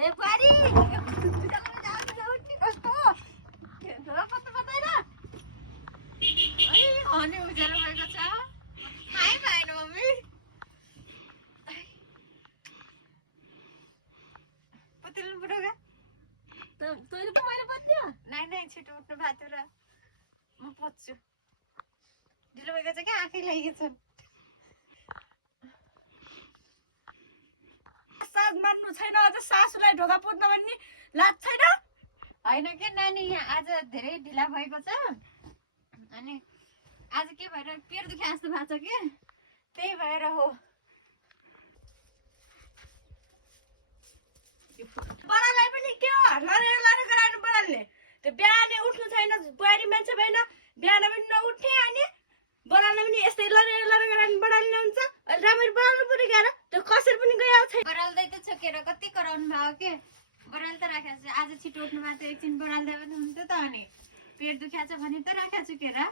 ए बुहारी कस्तो पत्ता बताएर अनि उज्यालो भएको छ खाइ भएन मम्मी पत्तेल्नु बुढोगा तैँले पो मैले पत्यो नाइ नाइ छिटो उठ्नु भएको थियो र म पत्छु ढिलो भएको छ क्या आँखै लागेको छ सास मार्नु छैन अझ सासुलाई ढोका पुज्न भन्ने लाज छैन होइन के नानी यहाँ आज धेरै ढिला भएको छ अनि आज के भएर पेट दुखे जस्तो भएको छ कि त्यही भएर हो बडालाई पनि के हो लरेर गराउनु बडालले त्यो बिहानै उठ्नु छैन बुहारी मान्छे भएन बिहान पनि नउठे अनि बडाल्न पनि यस्तै लरेर गराउनु बडाल्ने हुन्छ राम्ररी बडाल्नु पर्यो क्या त्यो कसरी पनि गइहाल्छ छैन बडाल्दै त छोकेर कति कराउनु भयो के बडाल त राखेको छ आज छिटो उठ्नु भएको थियो एकछिन बडाल्दै पनि हुन्थ्यो त अनि पेट दुख्या छ भने त राखेको छु के र